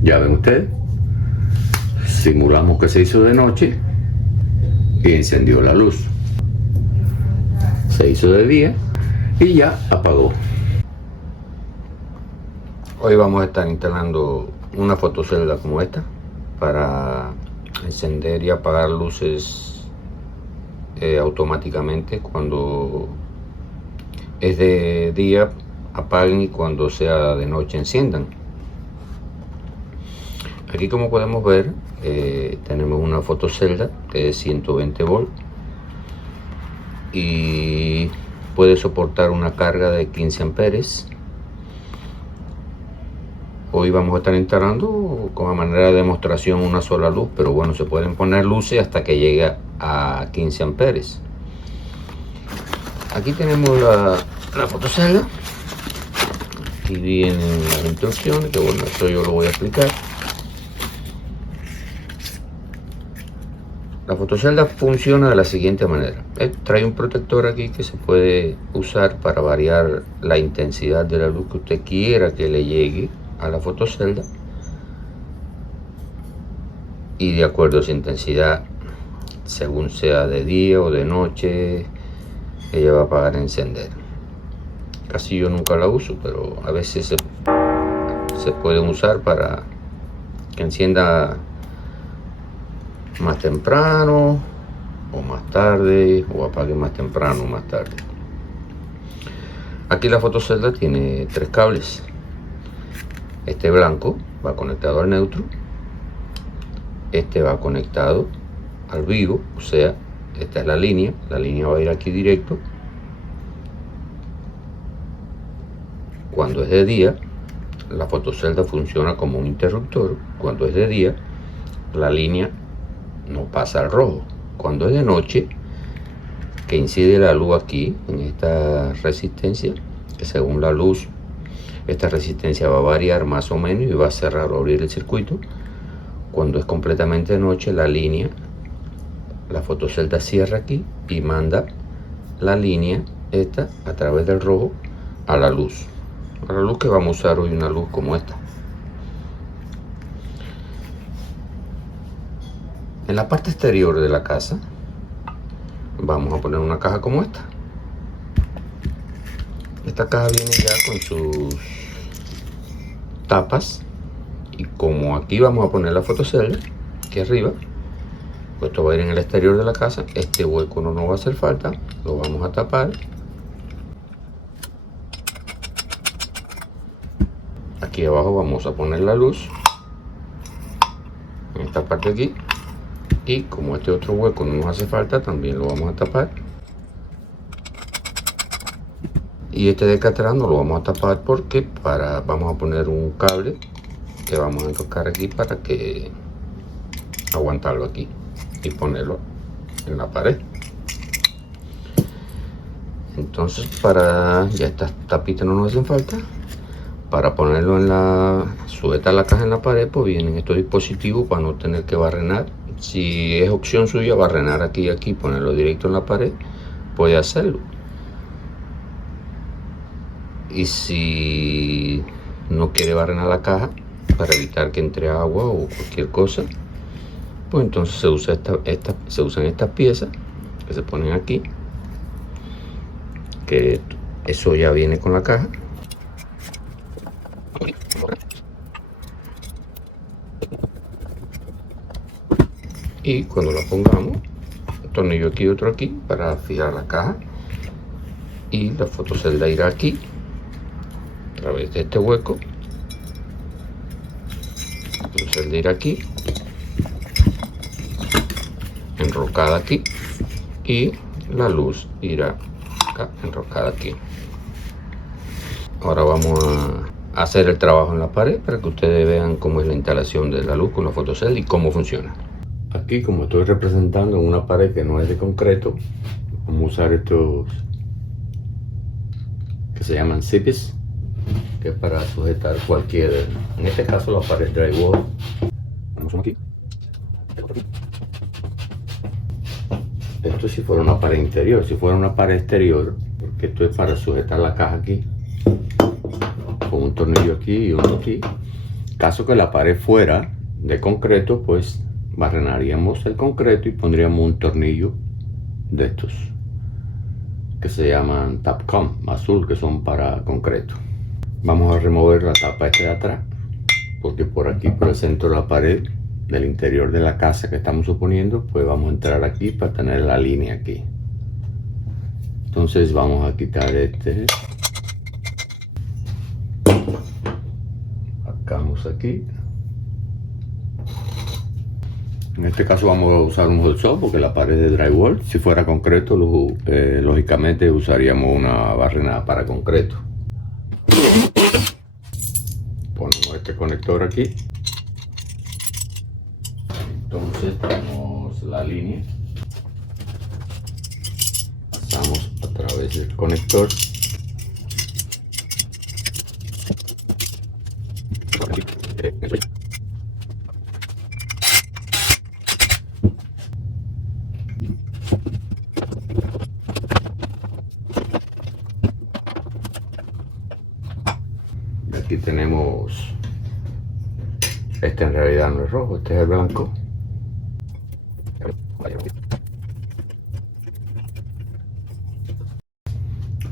Ya ven ustedes, simulamos que se hizo de noche y encendió la luz. Se hizo de día y ya apagó. Hoy vamos a estar instalando una fotocelda como esta para encender y apagar luces automáticamente. Cuando es de día apaguen y cuando sea de noche enciendan. Aquí, como podemos ver, tenemos una fotocelda de 120 volts y puede soportar una carga de 15 amperes. Hoy vamos a estar instalando como manera de demostración una sola luz, pero bueno, se pueden poner luces hasta que llegue a 15 amperes. Aquí tenemos la fotocelda. Aquí vienen las instrucciones, que bueno, esto yo lo voy a explicar. La fotocelda funciona de la siguiente manera. Trae un protector aquí que se puede usar para variar la intensidad de la luz que usted quiera que le llegue a la fotocelda, y de acuerdo a esa intensidad, según sea de día o de noche, ella va a apagar y encender. Casi yo nunca la uso, pero a veces se pueden usar para que encienda más temprano o más tarde, o apague más temprano o más tarde. Aquí la fotocelda tiene 3 cables. Este blanco va conectado al neutro, este va conectado al vivo, o sea, esta es la línea va a ir aquí directo. Cuando es de día, la fotocelda funciona como un interruptor. Cuando es de día, la línea no pasa al rojo. Cuando es de noche, que incide la luz aquí en esta resistencia, que según la luz esta resistencia va a variar más o menos y va a cerrar o abrir el circuito. Cuando es completamente de noche, la fotocelda cierra aquí y manda la línea esta a través del rojo a la luz que vamos a usar hoy, una luz como esta. En la parte exterior de la casa vamos a poner una caja como esta. Esta caja viene ya con sus tapas, y como aquí vamos a poner la fotocelda aquí arriba, pues esto va a ir en el exterior de la casa. Este hueco no nos va a hacer falta, lo vamos a tapar. Aquí abajo vamos a poner la luz en esta parte aquí, y como este otro hueco no nos hace falta, también lo vamos a tapar. Y este de acá atrás no lo vamos a tapar porque vamos a poner un cable que vamos a enroscar aquí para que aguantarlo aquí y ponerlo en la pared. Entonces, ya estas tapitas no nos hacen falta. Para ponerlo sujetar la caja en la pared, pues vienen estos dispositivos para no tener que barrenar. Si es opción suya barrenar aquí y aquí, ponerlo directo en la pared, puede hacerlo. Y si no quiere barrenar la caja para evitar que entre agua o cualquier cosa, pues entonces se usan estas piezas que se ponen aquí, que eso ya viene con la caja. Y cuando la pongamos, un tornillo aquí y otro aquí para fijar la caja, y la fotocelda irá aquí a través de este hueco. La fotocelda irá aquí, enroscada aquí, y la luz irá acá, enroscada aquí. Ahora vamos a hacer el trabajo en la pared para que ustedes vean cómo es la instalación de la luz con la fotocelda y cómo funciona. Aquí, como estoy representando en una pared que no es de concreto, vamos a usar estos que se llaman cipis, que es para sujetar cualquier, en este caso la pared drywall. Vamos aquí. Esto si fuera una pared interior. Si fuera una pared exterior, porque esto es para sujetar la caja aquí, con un tornillo aquí y uno aquí, caso que la pared fuera de concreto, pues barrenaríamos el concreto y pondríamos un tornillo de estos que se llaman Tapcom azul, que son para concreto. Vamos a remover la tapa esta de atrás, porque por aquí, por el centro de la pared del interior de la casa que estamos suponiendo, pues vamos a entrar aquí para tener la línea aquí. Entonces vamos a quitar este, sacamos aquí. En este caso vamos a usar un hot saw porque la pared es de drywall. Si fuera concreto, lógicamente usaríamos una barrena para concreto. Ponemos este conector aquí. Entonces tenemos la línea. Pasamos a través del conector. Aquí tenemos, este en realidad no es rojo, este es el blanco.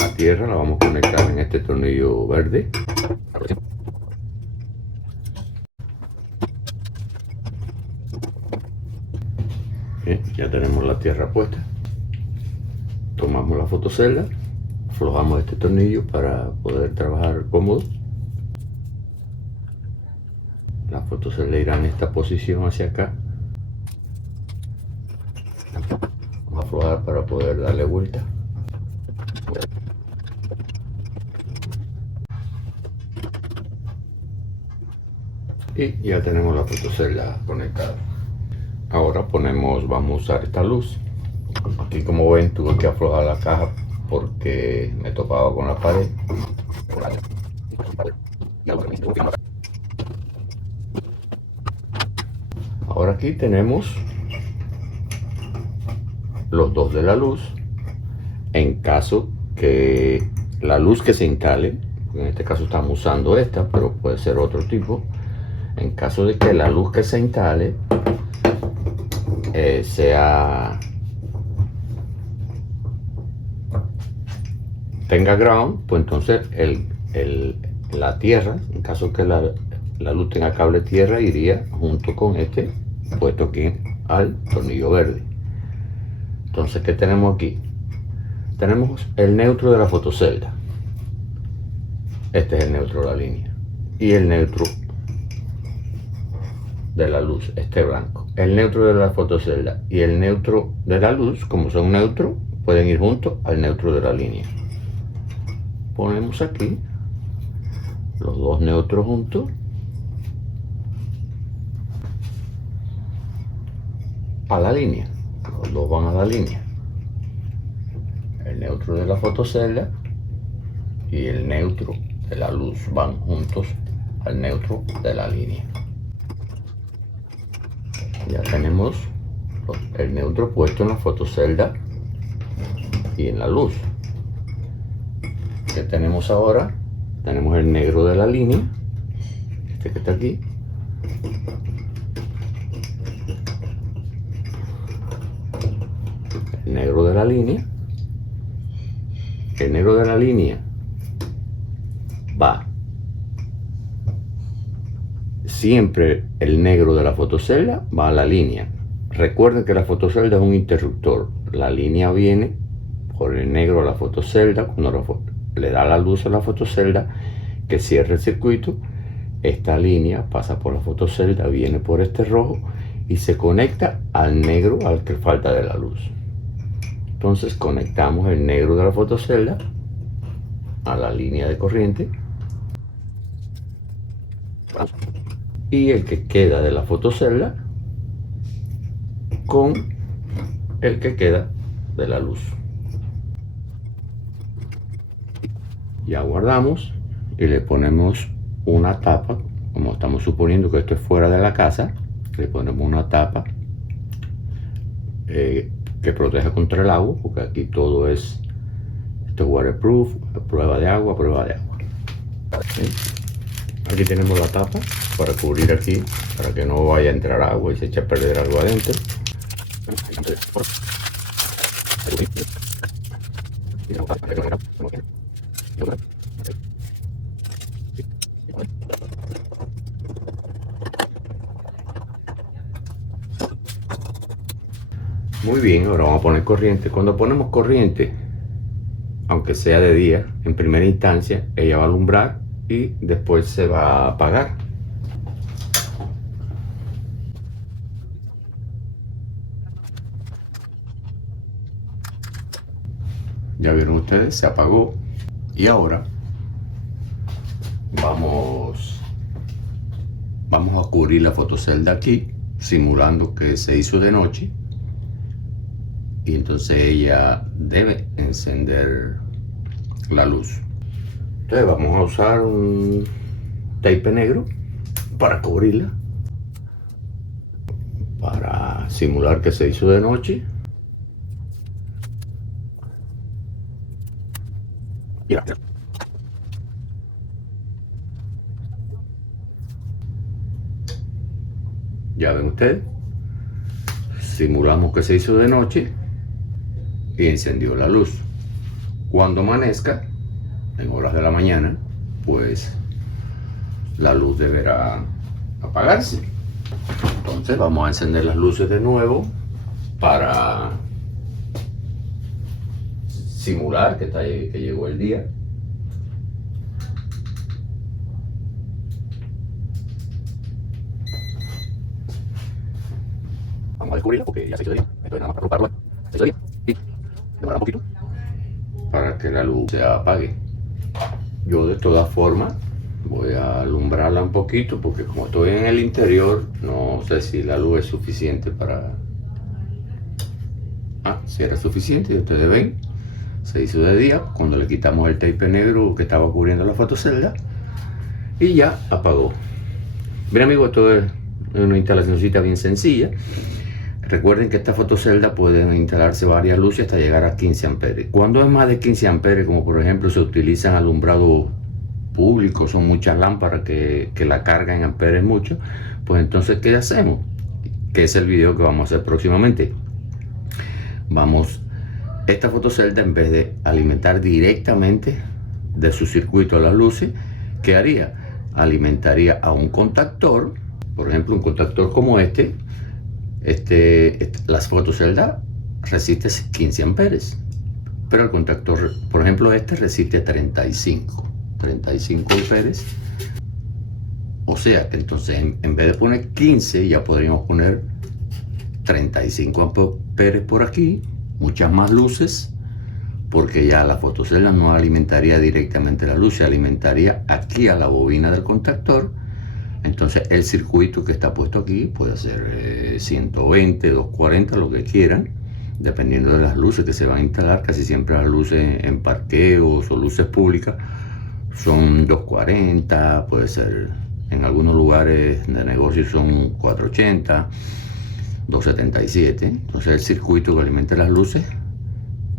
La tierra la vamos a conectar en este tornillo verde. Bien, ya tenemos la tierra puesta. Tomamos la fotocelda, aflojamos este tornillo para poder trabajar cómodo. La fotocelda irá en esta posición hacia acá. Vamos a aflojar para poder darle vuelta. Y ya tenemos la fotocelda conectada. Ahora vamos a usar esta luz. Aquí, como ven, tuve que aflojar la caja porque me topaba con la pared. Ahora aquí tenemos los dos de la luz. En caso que la luz que se instale, en este caso estamos usando esta, pero puede ser otro tipo. En caso de que la luz que se instale tenga ground, pues entonces la tierra, en caso que la luz tenga cable tierra, iría junto con este puesto aquí al tornillo verde. Entonces, ¿qué tenemos aquí? Tenemos el neutro de la fotocelda. Este es el neutro de la línea. Y el neutro de la luz, este blanco. El neutro de la fotocelda y el neutro de la luz, como son neutros, pueden ir juntos al neutro de la línea. Ponemos aquí los dos neutros juntos. A la línea. Los dos van a la línea. El neutro de la fotocelda y el neutro de la luz van juntos al neutro de la línea. Ya tenemos el neutro puesto en la fotocelda y en la luz. ¿Qué tenemos ahora? Tenemos el negro de la línea, este que está aquí. El negro de la línea. El negro de la línea va siempre, el negro de la fotocelda va a la línea. Recuerden que la fotocelda es un interruptor. La línea viene por el negro a la fotocelda. Cuando le da la luz a la fotocelda, que cierra el circuito, esta línea pasa por la fotocelda, viene por este rojo y se conecta al negro al que falta de la luz. Entonces conectamos el negro de la fotocelda a la línea de corriente y el que queda de la fotocelda con el que queda de la luz. Ya guardamos y le ponemos una tapa, como estamos suponiendo que esto es fuera de la casa, le ponemos una tapa que proteja contra el agua, porque aquí todo esto es waterproof, prueba de agua. ¿Sí? Aquí tenemos la tapa para cubrir aquí, para que no vaya a entrar agua y se eche a perder algo adentro. Muy bien, ahora vamos a poner corriente. Cuando ponemos corriente, aunque sea de día, en primera instancia ella va a alumbrar y después se va a apagar. Ya vieron ustedes, se apagó. Y ahora vamos a cubrir la fotocelda aquí, simulando que se hizo de noche. Y entonces ella debe encender la luz. Entonces vamos a usar un tape negro para cubrirla, para simular que se hizo de noche. Ya ven ustedes, simulamos que se hizo de noche y encendió la luz. Cuando amanezca, en horas de la mañana, pues la luz deberá apagarse. Entonces vamos a encender las luces de nuevo para simular que llegó el día. Vamos a descubrirla porque ya se hizo de día. Esto es nada más para probarlo. Se hizo de día y demora un poquito para que la luz se apague. Yo de todas formas voy a alumbrarla un poquito porque como estoy en el interior, no sé si la luz es suficiente para... si era suficiente, y ustedes ven, se hizo de día cuando le quitamos el tape negro que estaba cubriendo la fotocelda y ya apagó. Bien amigos, esto es una instalacióncita bien sencilla. Recuerden que esta fotocelda pueden instalarse varias luces hasta llegar a 15 amperes. Cuando es más de 15 amperes, como por ejemplo se utilizan alumbrado público, son muchas lámparas que la carga en amperes mucho, pues entonces ¿qué hacemos? Que es el video que vamos a hacer próximamente. Esta fotocelda, en vez de alimentar directamente de su circuito las luces, ¿qué haría? Alimentaría a un contactor, por ejemplo un contactor como las fotoceldas resiste 15 amperes, pero el contactor, por ejemplo resiste 35 amperes. O sea que entonces en vez de poner 15 ya podríamos poner 35 amperes por aquí, muchas más luces, porque ya la fotocelda no alimentaría directamente la luz, se alimentaría aquí a la bobina del contactor. Entonces el circuito que está puesto aquí puede ser 120, 240, lo que quieran, dependiendo de las luces que se van a instalar. Casi siempre las luces en parqueos o luces públicas son 240, puede ser en algunos lugares de negocio son 480, 277. Entonces el circuito que alimenta las luces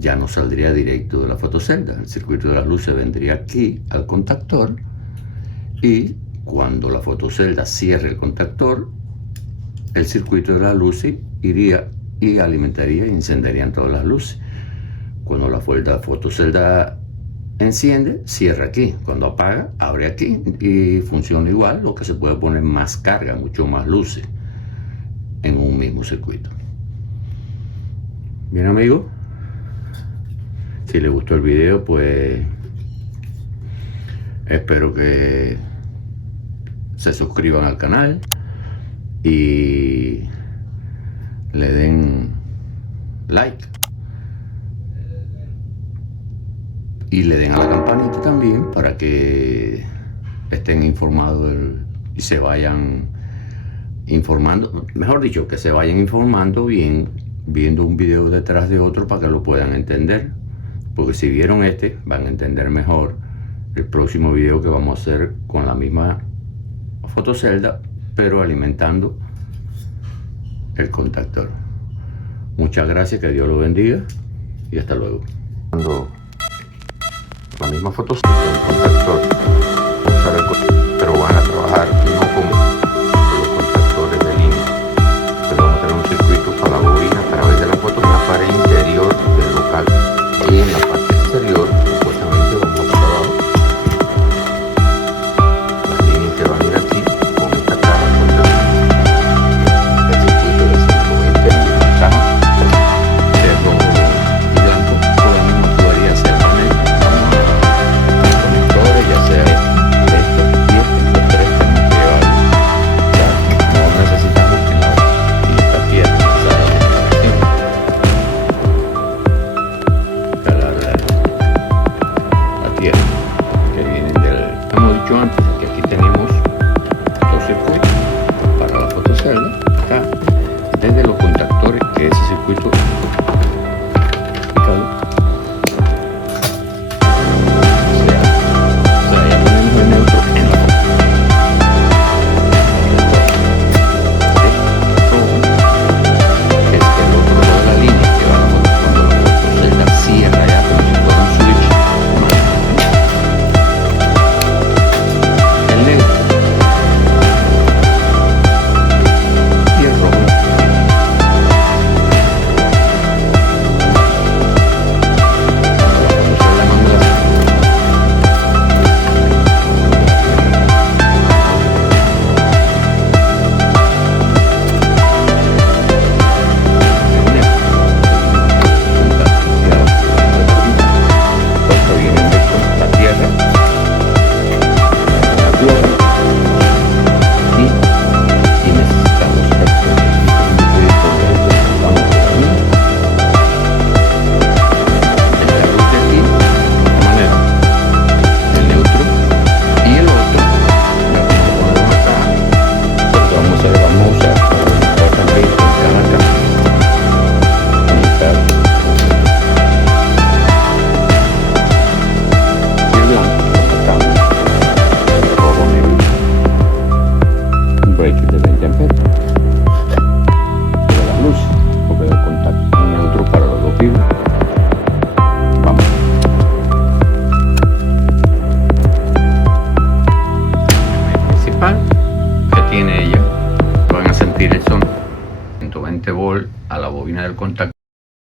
ya no saldría directo de la fotocelda. El circuito de las luces vendría aquí al contactor y cuando la fotocelda cierre el contactor, el circuito de las luces iría y alimentaría y encenderían todas las luces. Cuando la fotocelda enciende, cierra aquí. Cuando apaga, abre aquí y funciona igual, lo que se puede poner más carga, mucho más luces en un mismo circuito. Bien amigos, si les gustó el video, pues espero que se suscriban al canal y le den like y le den a la campanita también para que estén informados y se vayan informando, mejor dicho, que se vayan informando bien, viendo un video detrás de otro para que lo puedan entender, porque si vieron van a entender mejor el próximo video que vamos a hacer con la misma fotocelda, pero alimentando el contactor. Muchas gracias, que Dios lo bendiga y hasta luego. La misma fotocelda, el contactor usar pero van a trabajar no con los contactores de línea. Pero vamos a tener un circuito para la bobina a través de la foto en la pared interior del local, y en la parte exterior supuestamente vamos a trabajar las líneas que van a ir aquí con esta caja el circuito de 120 caja de rojo y blanco. Todo lo mismo actuaría seriamente. Conectores, ya sea este y los tres tenemos que llevarlo. O sea, no necesitamos que y esta pieza la tierra que vienen del. Hemos dicho antes que aquí tenemos dos circuitos para la fotocelda. Acá, desde los contactores, que ese circuito explicado. O sea, ya ponemos el neutro en la foto. Es el otro lado de la línea que va a la foto cuando la fotocelda cierra ya como si fuera un switch. El negro y el rojo. Breaker de 20 amperes de las luces, porque el contacto neutro para los dos fibras. Vamos. El principal que tiene ella, van a sentir el son 120 volt a la bobina del contacto.